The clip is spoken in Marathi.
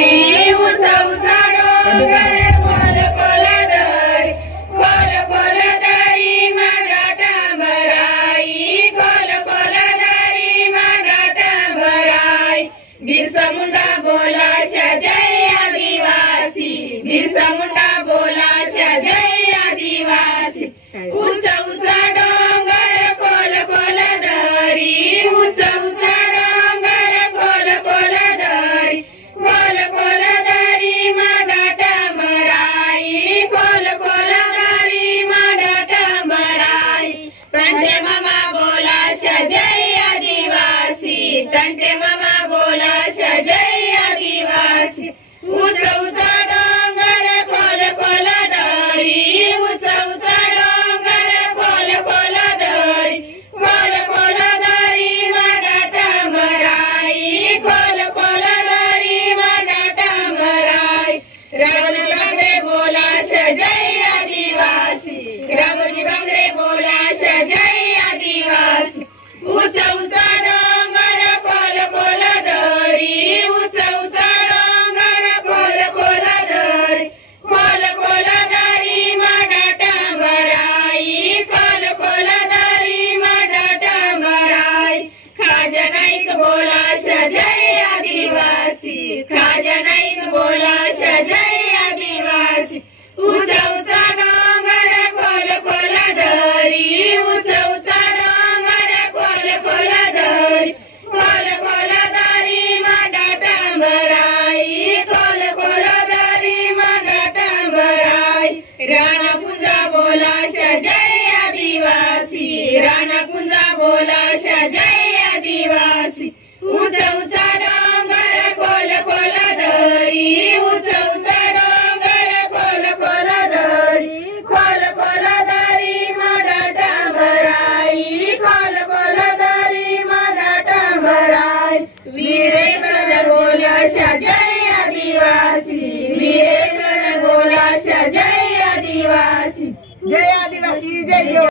दरी उंच उंच डोंगर खोल खोल दरी खोल खोल दरी माझा टांबराई खोल खोल दरी माझा टांबराई बिरसा मुंडा बोला जय आदिवासी बिरसा मुंडा बोला जय आदिवासी उंच उंच डोंगर खोल खोल दरी उंच उंच डोंगर खोल खोल दरी खोल खोल दरी माझा टांबराई खोल खोल दरी माझा टांबराई तंटे मामा बोला जय आदिवासी तंटे मामा बोला जय आदिवासी उंच उंच डोंगर खोल खोल दरी उंच उंच डोंगर खोल खोल दरी खोल खोल दरी माझा टांबराई खोल खोल दरी माझा टांबराई राघोजी बांगरे बोला जय आदिवासी राघोजी बांगरे बोला जय आदिवासी उंच उंच डोंगर खोल खोल दरी उंच उंच डोंगर खोल खोल दरी खोल खोल दरी माझा टांबराई खोल खोल दरी माझा टांबराई खाजा नाईक बोला जय आदिवासी खाजा नाईक बोला जय आदिवासी उंच उंच डोंगर खोल खोल दरी उंच उंच डोंगर खोल खोल दरी खोल खोल दरी माझा टांबराई खोल खोल दरी माझा टांबराई राणा पुंजा बोला जय आदिवासी राणा पुंजा बोला जय आदिवासी उंच उंच डोंगर खोल खोल दरी उंच उंच डोंगर खोल खोल दरी खोल खोल दरी माझा टांबराई खोल खोल दरी माझा टांबराई वीरेंद्र बोला जय आदिवासी वीरेंद्र बोला जय आदिवासी जय आदिवासी जय